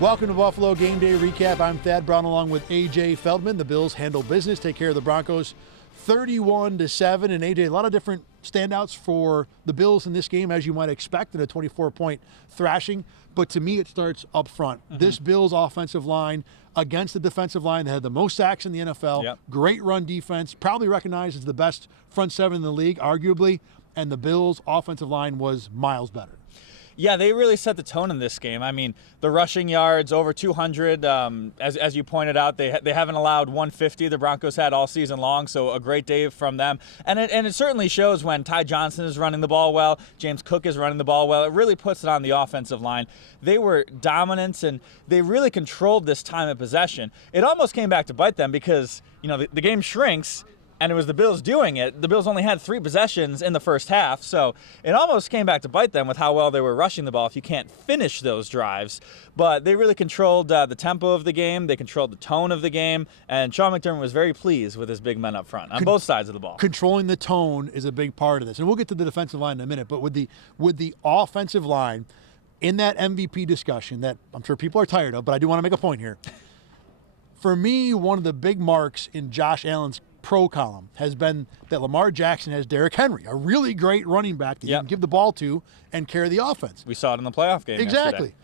Welcome to Buffalo Gameday Recap. I'm Thad Brown along with AJ Feldman. The Bills handle business, take care of the Broncos 31-7. And AJ, a lot of different standouts for the Bills in this game, as you might expect, in a 24-point thrashing. But to me, it starts up front. This Bills offensive line against the defensive line that had the most sacks in the NFL. Yep. Great run defense, probably recognized as the best front seven in the league, arguably. And the Bills offensive line was miles better. Yeah, they really set the tone in this game. I mean, the rushing yards, over 200. As you pointed out, they haven't allowed 150. The Broncos had all season long, so a great day from them. And it certainly shows when Ty Johnson is running the ball well, James Cook is running the ball well. It really puts it on the offensive line. They were dominant, and they really controlled this time of possession. It almost came back to bite them because, you know, the game shrinks, and it was the Bills doing it. The Bills only had 3 possessions in the first half, so it almost came back to bite them with how well they were rushing the ball if you can't finish those drives. But they really controlled the tempo of the game. They controlled the tone of the game, and Sean McDermott was very pleased with his big men up front on both sides of the ball. Controlling the tone is a big part of this, and we'll get to the defensive line in a minute, but with the offensive line in that MVP discussion that I'm sure people are tired of, but I do want to make a point here. For me, one of the big marks in Josh Allen's pro column has been that Lamar Jackson has Derrick Henry, a really great running back that you can give the ball to and carry the offense. We saw it in the playoff game Exactly. yesterday.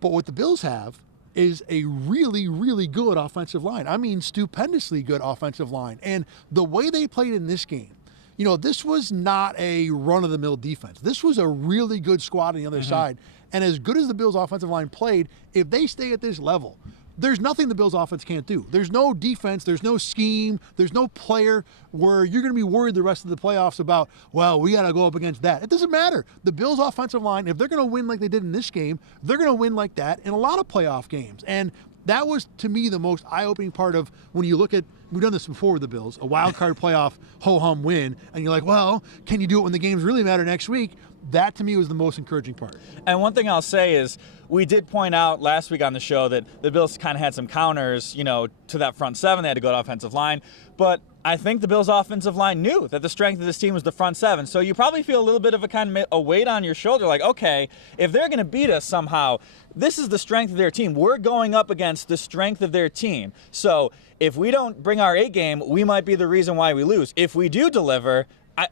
But what the Bills have is a really, really good offensive line. I mean, stupendously good offensive line. And the way they played in this game, you know, this was not a run-of-the-mill defense. This was a really good squad on the other side. And as good as the Bills' offensive line played, if they stay at this level, there's nothing the Bills' offense can't do. There's no defense, there's no scheme, there's no player where you're going to be worried the rest of the playoffs about, well, we got to go up against that. It doesn't matter. The Bills' offensive line, if they're going to win like they did in this game, they're going to win like that in a lot of playoff games. And that was, to me, the most eye-opening part of when you look at, we've done this before with the Bills, a wild card playoff ho-hum win, and you're like, well, can you do it when the games really matter next week? That, to me, was the most encouraging part. And one thing I'll say is we did point out last week on the show that the Bills kind of had some counters, you know, to that front seven. They had to go to offensive line. But I think the Bills' offensive line knew that the strength of this team was the front seven. So you probably feel a little bit of a weight on your shoulder, like, okay, if they're going to beat us somehow, this is the strength of their team. We're going up against the strength of their team. So if we don't bring our A game, we might be the reason why we lose. If we do deliver,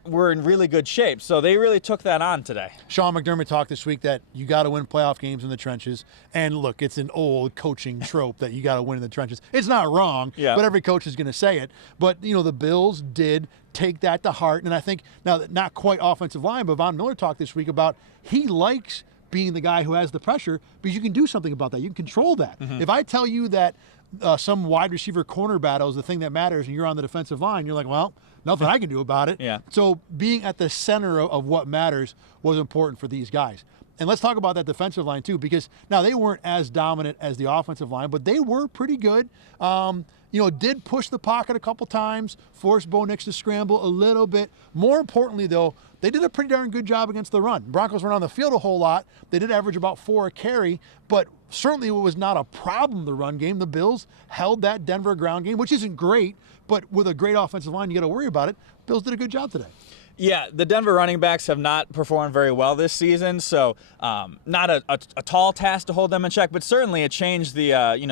we're in really good shape. So they really took that on today. Sean McDermott talked this week that you got to win playoff games in the trenches. And look, it's an old coaching trope that you got to win in the trenches. It's not wrong, but every coach is going to say it. But, you know, the Bills did take that to heart. And I think, now, not quite offensive line, but Von Miller talked this week about he likes being the guy who has the pressure because you can do something about that. You can control that. If I tell you that some wide receiver corner battle is the thing that matters and you're on the defensive line, you're like, well, nothing I can do about it. So being at the center of what matters was important for these guys. And let's talk about that defensive line too, because now they weren't as dominant as the offensive line, but they were pretty good. You know, did push the pocket a couple times, forced Bo Nix to scramble a little bit. More importantly, though, they did a pretty darn good job against the run. Broncos were on the field a whole lot. They did average about 4 a carry, but certainly it was not a problem, the run game. The Bills held that Denver ground game, which isn't great, but with a great offensive line, you got to worry about it. Bills did a good job today. Yeah, the Denver running backs have not performed very well this season, so not a tall task to hold them in check, but certainly it changed the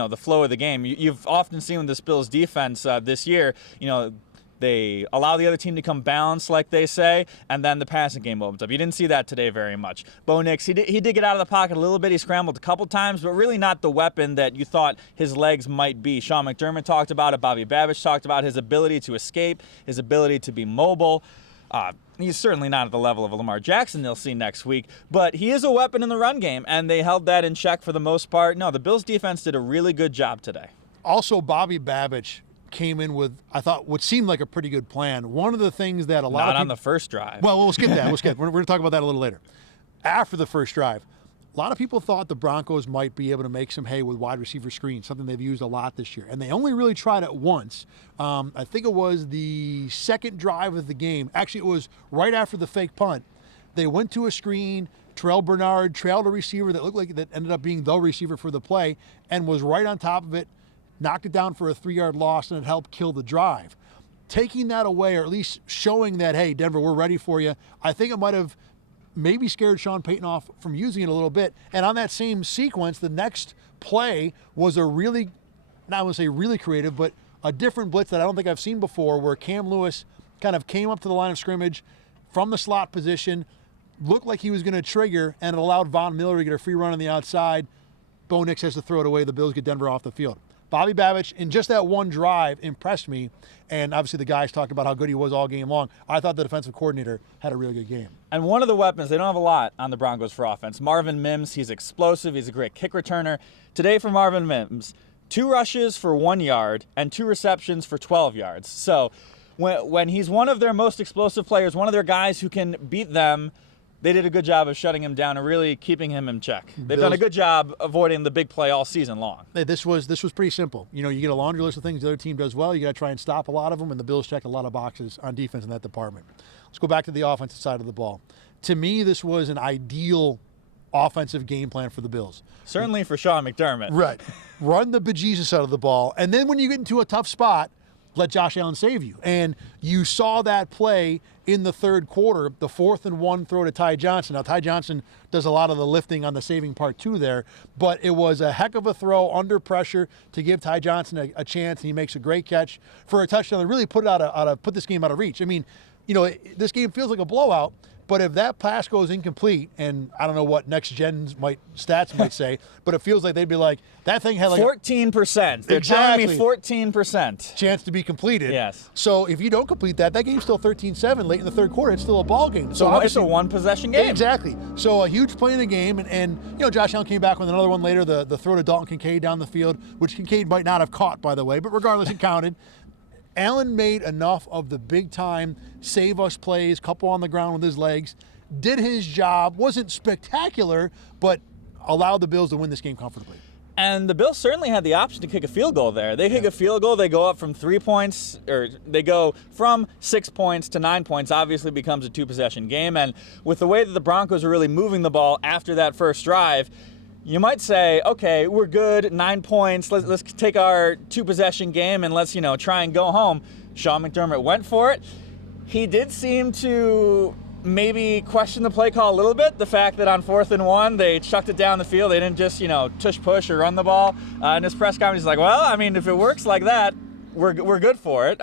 the flow of the game. You've often seen with this Bills defense this year, you know, they allow the other team to come balanced, like they say, and then the passing game opens up. You didn't see that today very much. Bo Nix, he did get out of the pocket a little bit. He scrambled a couple times, but really not the weapon that you thought his legs might be. Sean McDermott talked about it. Bobby Babbitt talked about his ability to escape, his ability to be mobile. He's certainly not at the level of a Lamar Jackson they'll see next week, but he is a weapon in the run game, and they held that in check for the most part. No, the Bills defense did a really good job today. Also, Bobby Babbitt came in with, I thought, what seemed like a pretty good plan. One of the things that a lot of people... Not on the first drive. Well, we'll skip that. We're going to talk about that a little later. After the first drive, a lot of people thought the Broncos might be able to make some hay with wide receiver screens, something they've used a lot this year. And they only really tried it once. I think it was the second drive of the game. Actually, it was right after the fake punt. They went to a screen. Terrell Bernard trailed a receiver that looked like that ended up being the receiver for the play and was right on top of it, knocked it down for a 3-yard loss, and it helped kill the drive. Taking that away, or at least showing that, hey, Denver, we're ready for you, I think it might have maybe scared Sean Payton off from using it a little bit. And on that same sequence, the next play was a really, not I want to say really creative, but a different blitz that I don't think I've seen before, where Cam Lewis kind of came up to the line of scrimmage from the slot position, looked like he was going to trigger, and it allowed Von Miller to get a free run on the outside. Bo Nix has to throw it away. The Bills get Denver off the field. Bobby Babich, in just that one drive, impressed me. And obviously the guys talked about how good he was all game long. I thought the defensive coordinator had a really good game. And one of the weapons, they don't have a lot on the Broncos for offense. Marvin Mims, he's explosive. He's a great kick returner. Today for Marvin Mims, 2 rushes for 1 yard and 2 receptions for 12 yards. So when he's one of their most explosive players, one of their guys who can beat them, they did a good job of shutting him down and really keeping him in check. They've done a good job avoiding the big play all season long. Hey, this was pretty simple. You get a laundry list of things the other team does well. You got to try and stop a lot of them, and the Bills checked a lot of boxes on defense in that department. Let's go back to the offensive side of the ball. To me, this was an ideal offensive game plan for the Bills. Certainly for Sean McDermott. Right. Run the bejesus out of the ball, and then when you get into a tough spot, let Josh Allen save you. And you saw that play in the third quarter, the 4th and 1 throw to Ty Johnson. Now, Ty Johnson does a lot of the lifting on the saving part too there, but it was a heck of a throw under pressure to give Ty Johnson a chance, and he makes a great catch for a touchdown that really put this game out of reach. I mean, this game feels like a blowout, but if that pass goes incomplete, and I don't know what next gen's stats might say, but it feels like they'd be like, that thing had 14%. They're telling me 14% chance to be completed. Yes. So if you don't complete that game's still 13-7 late in the third quarter. It's still a ball game. So it's a 1-possession game. Exactly. So a huge play in the game, and Josh Allen came back with another one later, the throw to Dalton Kincaid down the field, which Kincaid might not have caught, by the way, but regardless, it counted. Allen made enough of the big-time save-us plays, couple on the ground with his legs, did his job, wasn't spectacular, but allowed the Bills to win this game comfortably. And the Bills certainly had the option to kick a field goal there. They kick a field goal, they go up from 3 points, or they go from 6 points to 9 points, obviously becomes a 2-possession game. And with the way that the Broncos are really moving the ball after that first drive, you might say, okay, we're good, 9 points, let's take our 2-possession game and let's, try and go home. Sean McDermott went for it. He did seem to maybe question the play call a little bit, the fact that on 4th and 1, they chucked it down the field. They didn't just, tush-push or run the ball. In his press conference, he's like, well, I mean, if it works like that, we're good for it.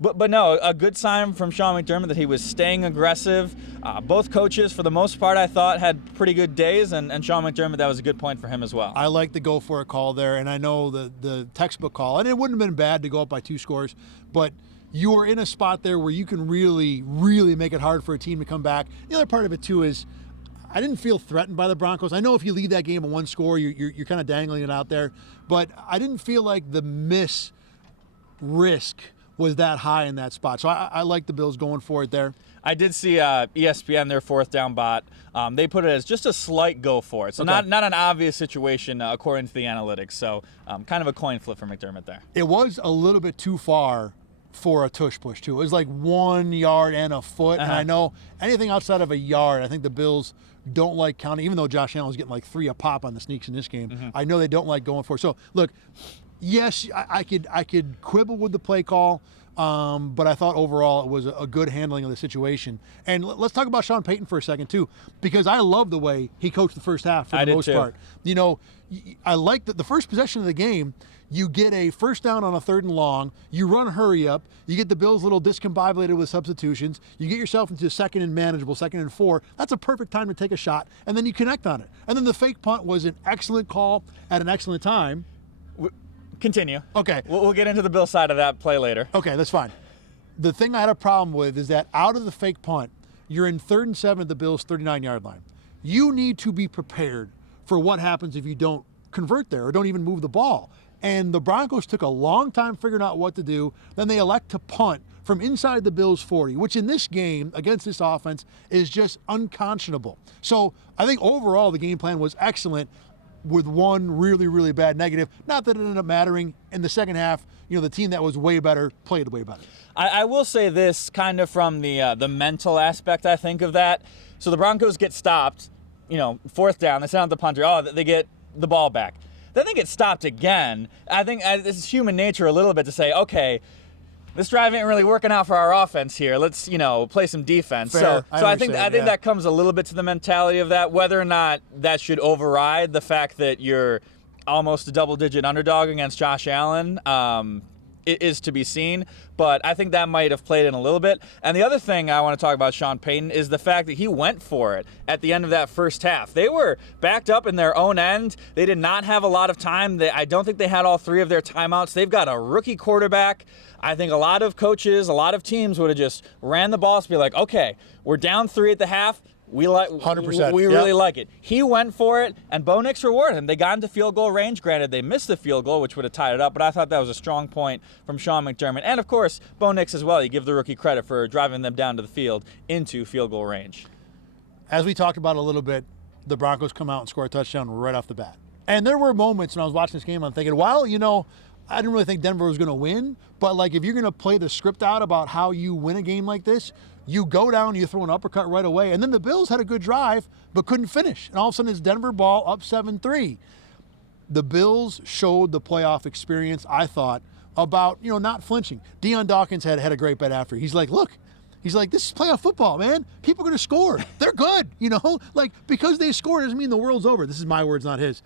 But no, a good sign from Sean McDermott that he was staying aggressive. Both coaches, for the most part, I thought had pretty good days, and Sean McDermott, that was a good point for him as well. I like the go for it call there, and I know the textbook call, and it wouldn't have been bad to go up by 2 scores, but you are in a spot there where you can really, really make it hard for a team to come back. The other part of it, too, is I didn't feel threatened by the Broncos. I know if you lead that game at 1 score, you're kind of dangling it out there, but I didn't feel like the miss risk was that high in that spot. So I like the Bills going for it there. I did see ESPN, their 4th down bot. They put it as just a slight go for it. So not an obvious situation according to the analytics. So kind of a coin flip for McDermott there. It was a little bit too far for a tush push too. It was like 1 yard and a foot. And I know anything outside of a yard, I think the Bills don't like counting, even though Josh Allen was getting like 3 a pop on the sneaks in this game. I know they don't like going for it. So look, yes, I could quibble with the play call, but I thought overall it was a good handling of the situation. And let's talk about Sean Payton for a second too, because I love the way he coached the first half for the most part. I like that the first possession of the game, you get a first down on a 3rd and long, you run hurry up, you get the Bills a little discombobulated with substitutions, you get yourself into 2nd and manageable, 2nd and 4. That's a perfect time to take a shot, and then you connect on it. And then the fake punt was an excellent call at an excellent time. Continue. Okay. We'll get into the Bill side of that play later. Okay, that's fine. The thing I had a problem with is that out of the fake punt, you're in 3rd and 7 at the Bills' 39-yard line. You need to be prepared for what happens if you don't convert there or don't even move the ball. And the Broncos took a long time figuring out what to do. Then they elect to punt from inside the Bills' 40, which in this game against this offense is just unconscionable. So I think overall the game plan was excellent, with one really, really bad negative. Not that it ended up mattering. In the second half, the team that was way better played way better. I will say this kind of from the mental aspect, I think, of that. So the Broncos get stopped, 4th down. They send out the punter. Oh, they get the ball back. Then they get stopped again. I think it's human nature a little bit to say, okay, this drive ain't really working out for our offense here. Let's, play some defense. Fair. So I think that comes a little bit to the mentality of that. Whether or not that should override the fact that you're almost a double-digit underdog against Josh Allen, it is to be seen, but I think that might have played in a little bit. And the other thing I want to talk about Sean Payton is the fact that he went for it at the end of that first half. They were backed up in their own end. They did not have a lot of time. I don't think they had all 3 of their timeouts. They've got a rookie quarterback. I think a lot of coaches, a lot of teams would have just ran the ball to be like, okay, we're down 3 at the half. We 100%. We really like it. He went for it, and Bo Nix rewarded him. They got into field goal range. Granted, they missed the field goal, which would have tied it up, but I thought that was a strong point from Sean McDermott. And, of course, Bo Nix as well. You give the rookie credit for driving them down to the field into field goal range. As we talked about a little bit, the Broncos come out and score a touchdown right off the bat. And there were moments when I was watching this game, I'm thinking, well, I didn't really think Denver was going to win, but, if you're going to play the script out about how you win a game like this, you go down, you throw an uppercut right away. And then the Bills had a good drive, but couldn't finish. And all of a sudden, it's Denver ball up 7-3. The Bills showed the playoff experience, I thought, about, not flinching. Deion Dawkins had a great bet after. He's like, look, this is playoff football, man. People are going to score. They're good, because they score doesn't mean the world's over. This is my words, not his.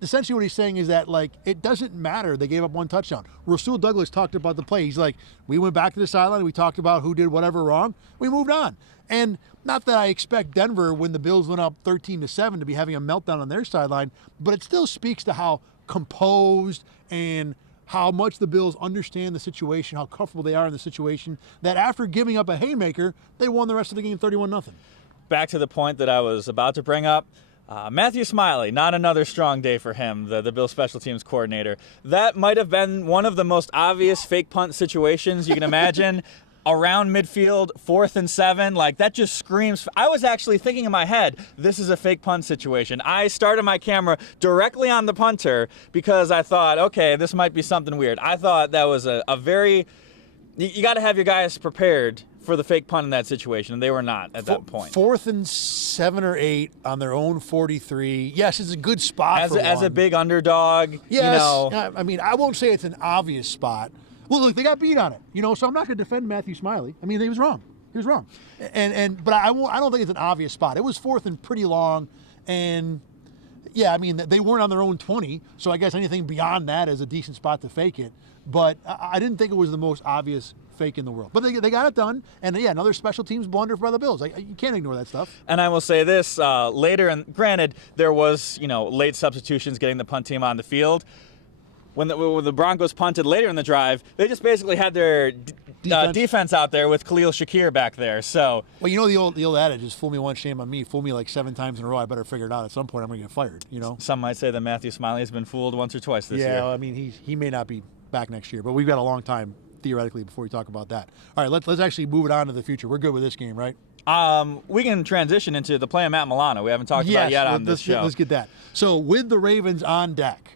Essentially what he's saying is that, it doesn't matter. They gave up 1 touchdown. Rasul Douglas talked about the play. He's like, we went back to the sideline. We talked about who did whatever wrong. We moved on. And not that I expect Denver, when the Bills went up 13-7, to be having a meltdown on their sideline, but it still speaks to how composed and how much the Bills understand the situation, how comfortable they are in the situation, that after giving up a haymaker, they won the rest of the game 31-0. Back to the point that I was about to bring up. Matthew Smiley, not another strong day for him, the Bills special teams coordinator. That might have been one of the most obvious fake punt situations you can imagine. Around midfield, 4th and 7, that just screams. I was actually thinking in my head, this is a fake punt situation. I started my camera directly on the punter because I thought, okay, this might be something weird. I thought that was a very, you got to have your guys prepared for the fake punt in that situation, and they were not at that point. 4th and 7 or 8 on their own 43. Yes, it's a good spot as a big underdog. Yes, I mean, I won't say it's an obvious spot. Well, look, they got beat on it, so I'm not going to defend Matthew Smiley. I mean, he was wrong. He was wrong, but I don't think it's an obvious spot. It was 4th and pretty long, and yeah, I mean, they weren't on their own 20, so I guess anything beyond that is a decent spot to fake it. But I didn't think it was the most obvious fake in the world. But they got it done, and yeah, another special teams blunder for the Bills. You can't ignore that stuff. And I will say this, later, and granted, there was, late substitutions getting the punt team on the field. When the Broncos punted later in the drive, they just basically had their defense out there with Khalil Shakir back there. So, well, the old adage is fool me once, shame on me. Fool me 7 times in a row. I better figure it out. At some point, I'm going to get fired. Some might say that Matthew Smiley has been fooled once or twice this year. Yeah, I mean, he may not be back next year, but we've got a long time theoretically before we talk about that. All right, let's actually move it on to the future. We're good with this game, right? We can transition into the play of Matt Milano. We haven't talked about yet on this show. Let's get that. So with the Ravens on deck,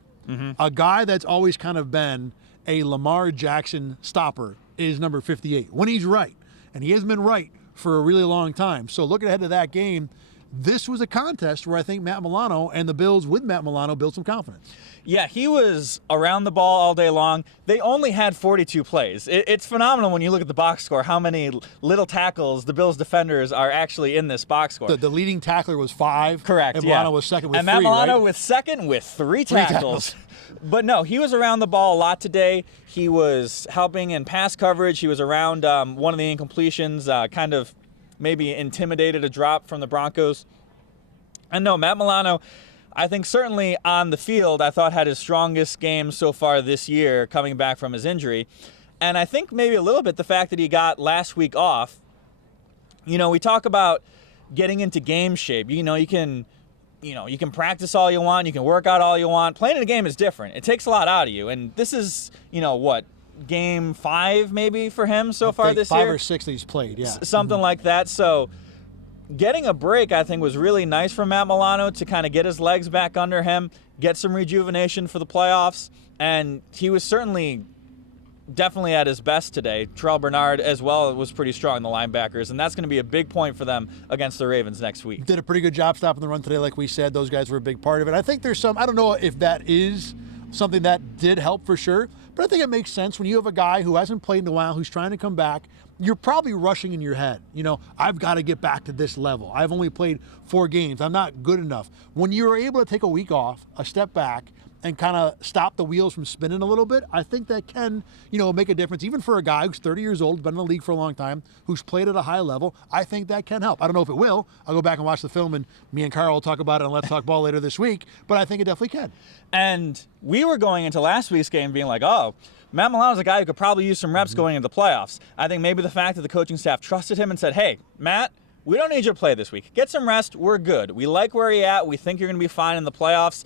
a guy that's always kind of been a Lamar Jackson stopper is number 58. When he's right, and he has been right for a really long time. So looking ahead to that game, this was a contest where I think Matt Milano and the Bills with Matt Milano built some confidence. Yeah, he was around the ball all day long. They only had 42 plays. It's phenomenal when you look at the box score, how many little tackles the Bills defenders are actually in this box score. The leading tackler was 5. Correct, and Milano was second with 3, and Matt Milano right? was second with 3 tackles. But no, he was around the ball a lot today. He was helping in pass coverage. He was around one of the incompletions, kind of maybe intimidated a drop from the Broncos. And no, Matt Milano, I think certainly on the field, I thought had his strongest game so far this year coming back from his injury. And I think maybe a little bit the fact that he got last week off. We talk about getting into game shape. You can practice all you want. You can work out all you want. Playing in a game is different. It takes a lot out of you. And this is, game 5 maybe for him so far this year? 5 or 6 that he's played, yeah. Something like that. So getting a break, I think, was really nice for Matt Milano to kind of get his legs back under him, get some rejuvenation for the playoffs. And he was definitely at his best today. Terrell Bernard as well was pretty strong in the linebackers, and that's going to be a big point for them against the Ravens next week. Did a pretty good job stopping the run today, like we said. Those guys were a big part of it. I think there's I don't know if that is something that did help for sure, But I think it makes sense when you have a guy who hasn't played in a while, who's trying to come back. You're probably rushing in your head. I've got to get back to this level. I've only played 4 games. I'm not good enough. When you're able to take a week off, a step back, and kind of stop the wheels from spinning a little bit, I think that can, make a difference. Even for a guy who's 30 years old, been in the league for a long time, who's played at a high level, I think that can help. I don't know if it will. I'll go back and watch the film, and me and Carl will talk about it on Let's Talk Ball later this week, but I think it definitely can. And we were going into last week's game being like, oh, Matt Milano's a guy who could probably use some reps going into the playoffs. I think maybe the fact that the coaching staff trusted him and said, hey, Matt, we don't need you to play this week. Get some rest. We're good. We like where you're at. We think you're going to be fine in the playoffs.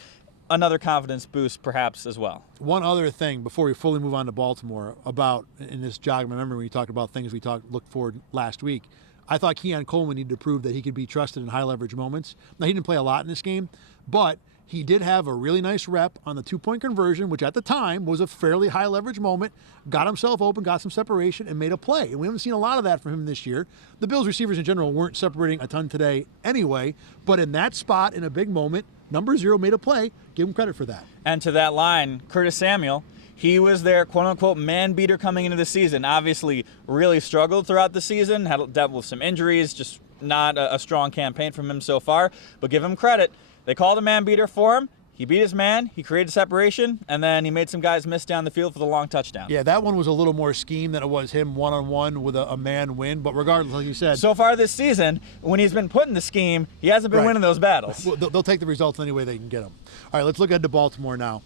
Another confidence boost perhaps as well. One other thing before we fully move on to Baltimore about, in this jog my memory when you talked about things we looked forward last week, I thought Keon Coleman needed to prove that he could be trusted in high leverage moments. Now, he didn't play a lot in this game, but he did have a really nice rep on the 2-point conversion, which at the time was a fairly high leverage moment, got himself open, got some separation, and made a play. And we haven't seen a lot of that from him this year. The Bills receivers in general weren't separating a ton today anyway, but in that spot, in a big moment, number 0 made a play. Give him credit for that. And to that line, Curtis Samuel, he was their quote-unquote man beater coming into the season. Obviously really struggled throughout the season, had dealt with some injuries, just not a strong campaign from him so far. But give him credit. They called a man beater for him. He beat his man, he created separation, and then he made some guys miss down the field for the long touchdown. Yeah, that one was a little more scheme than it was him one-on-one with a man win. But regardless, like you said. So far this season, when he's been put in the scheme, he hasn't been winning those battles. Well, they'll take the results any way they can get them. All right, let's look ahead to Baltimore now.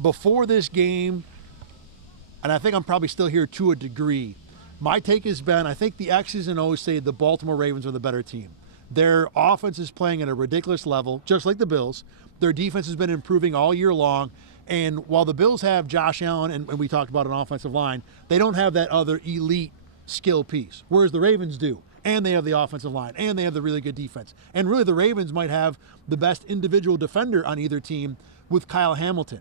Before this game, and I think I'm probably still here to a degree, my take has been, I think the X's and O's say the Baltimore Ravens are the better team. Their offense is playing at a ridiculous level, just like the Bills. Their defense has been improving all year long. And while the Bills have Josh Allen, and we talked about an offensive line, they don't have that other elite skill piece, whereas the Ravens do. And they have the offensive line, and they have the really good defense. And really, the Ravens might have the best individual defender on either team with Kyle Hamilton.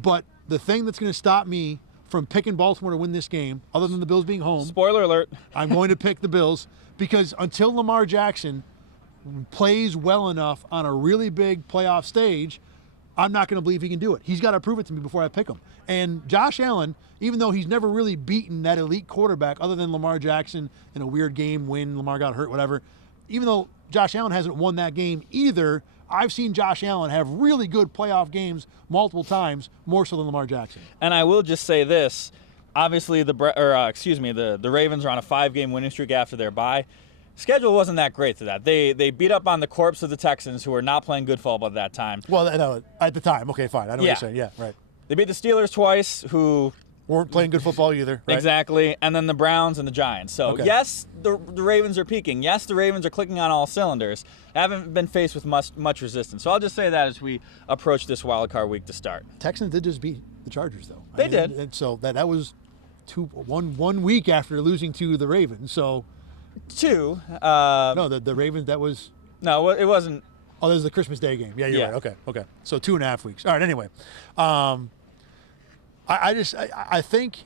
But the thing that's going to stop me from picking Baltimore to win this game, other than the Bills being home. Spoiler alert. I'm going to pick the Bills because until Lamar Jackson plays well enough on a really big playoff stage, I'm not going to believe he can do it. He's got to prove it to me before I pick him. And Josh Allen, even though he's never really beaten that elite quarterback other than Lamar Jackson in a weird game when Lamar got hurt, whatever, even though Josh Allen hasn't won that game either, I've seen Josh Allen have really good playoff games multiple times, more so than Lamar Jackson. And I will just say this. Obviously, the Ravens are on a 5-game winning streak after their bye. Schedule wasn't that great to that. They beat up on the corpse of the Texans, who were not playing good football at that time. Well, no, at the time. Okay, fine. I know what you're saying. Yeah, right. They beat the Steelers twice, who weren't playing good football either. Right? Exactly. And then the Browns and the Giants. So, yes, the Ravens are peaking. Yes, the Ravens are clicking on all cylinders. Haven't been faced with much resistance. So I'll just say that as we approach this wild card week to start. Texans did just beat the Chargers, though. They did. And so that was 1 week after losing to the Ravens. So. No, the Ravens, that was. No, it wasn't. Oh, that was the Christmas Day game. Yeah, you're right. Okay. So 2.5 weeks. All right, anyway. I think,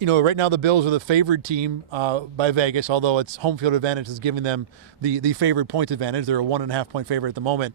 right now the Bills are the favored team by Vegas, although it's home field advantage is giving them the favored point advantage. They're a 1.5 point favorite at the moment.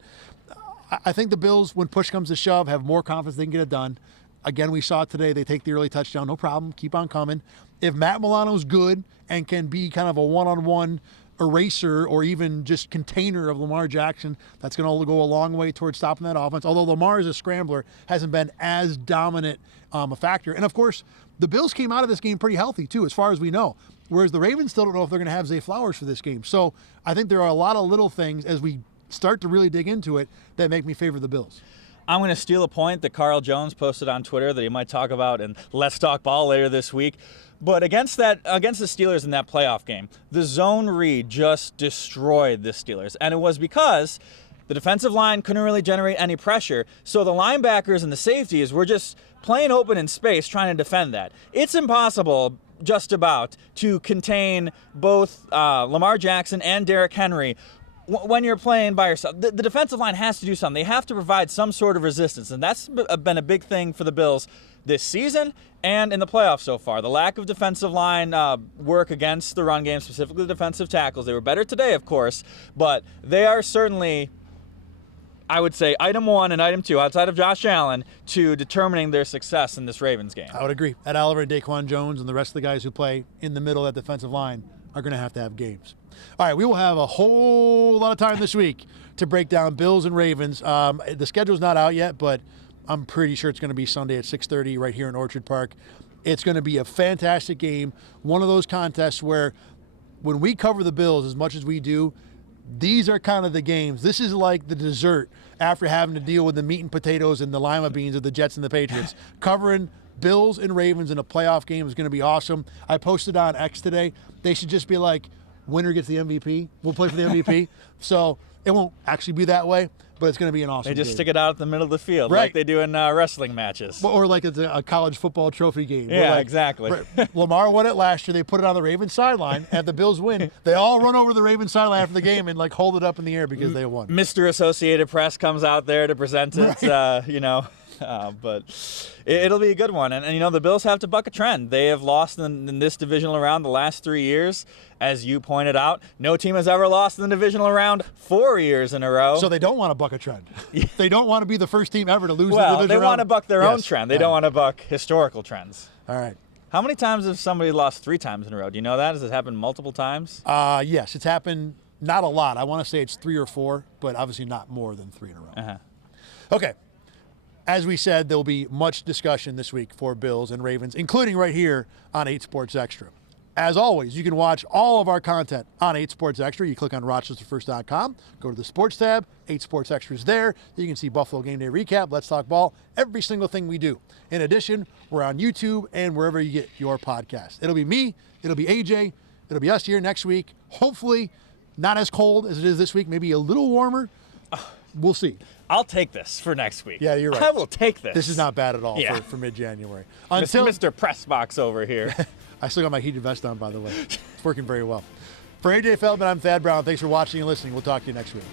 I think the Bills, when push comes to shove, have more confidence they can get it done. Again, we saw it today. They take the early touchdown. No problem. Keep on coming. If Matt Milano's good and can be kind of a one-on-one eraser or even just container of Lamar Jackson, that's going to go a long way towards stopping that offense. Although Lamar as a scrambler hasn't been as dominant a factor. And, of course, the Bills came out of this game pretty healthy, too, as far as we know. Whereas the Ravens still don't know if they're going to have Zay Flowers for this game. So I think there are a lot of little things as we start to really dig into it that make me favor the Bills. I'm going to steal a point that Carl Jones posted on Twitter that he might talk about in Let's Talk Ball later this week. But against the Steelers in that playoff game, the zone read just destroyed the Steelers. And it was because the defensive line couldn't really generate any pressure. So the linebackers and the safeties were just playing open in space trying to defend that. It's impossible just about to contain both Lamar Jackson and Derrick Henry when you're playing by yourself. The defensive line has to do something. They have to provide some sort of resistance, and that's been a big thing for the Bills this season and in the playoffs so far. The lack of defensive line work against the run game, specifically the defensive tackles. They were better today, of course, but they are certainly I would say, item 1 and item 2, outside of Josh Allen, to determining their success in this Ravens game. I would agree. Ed Oliver and Daquan Jones and the rest of the guys who play in the middle of that defensive line are going to have games. All right, we will have a whole lot of time this week to break down Bills and Ravens. The schedule's not out yet, but I'm pretty sure it's going to be Sunday at 6:30 right here in Orchard Park. It's going to be a fantastic game. One of those contests where when we cover the Bills as much as we do, these are kind of the games. This is like the dessert after having to deal with the meat and potatoes and the lima beans of the Jets and the Patriots. Covering Bills and Ravens in a playoff game is going to be awesome. I posted on X today. They should just be like, winner gets the MVP. We'll play for the MVP. So it won't actually be that way, but it's going to be an awesome They just game. stick it out at the middle of the field, right, like they do in wrestling matches. Or like it's a college football trophy game. Yeah, exactly. Lamar won it last year. They put it on the Ravens sideline. And if the Bills win, they all run over the Ravens sideline after the game and like hold it up in the air because they won. Mr. Associated Press comes out there to present it, Right. But it'll be a good one. And the Bills have to buck a trend. They have lost in this divisional round the last 3 years. As you pointed out, no team has ever lost in the divisional round 4 years in a row. So they don't want to buck a trend. They don't want to be the first team ever to lose the well, division they round. want to buck their own trend. They don't want to buck historical trends. All right. How many times has somebody lost 3 times in a row? Do you know that? Has it happened multiple times? Yes, it's happened not a lot. I want to say it's 3 or 4, but obviously not more than 3 in a row. Uh-huh. Okay. As we said, there'll be much discussion this week for Bills and Ravens, including right here on 8 Sports Extra. As always, you can watch all of our content on 8 Sports Extra. You click on RochesterFirst.com, go to the Sports tab, 8 Sports Extra is there. You can see Buffalo Game Day Recap, Let's Talk Ball, every single thing we do. In addition, we're on YouTube and wherever you get your podcast. It'll be me, it'll be AJ, it'll be us here next week. Hopefully, not as cold as it is this week, maybe a little warmer. We'll see. I'll take this for next week. Yeah, you're right. I will take this. This is not bad at all Yeah. for mid-January. Mr. Pressbox over here. I still got my heated vest on, by the way. It's working very well. For AJ Feldman, I'm Thad Brown. Thanks for watching and listening. We'll talk to you next week.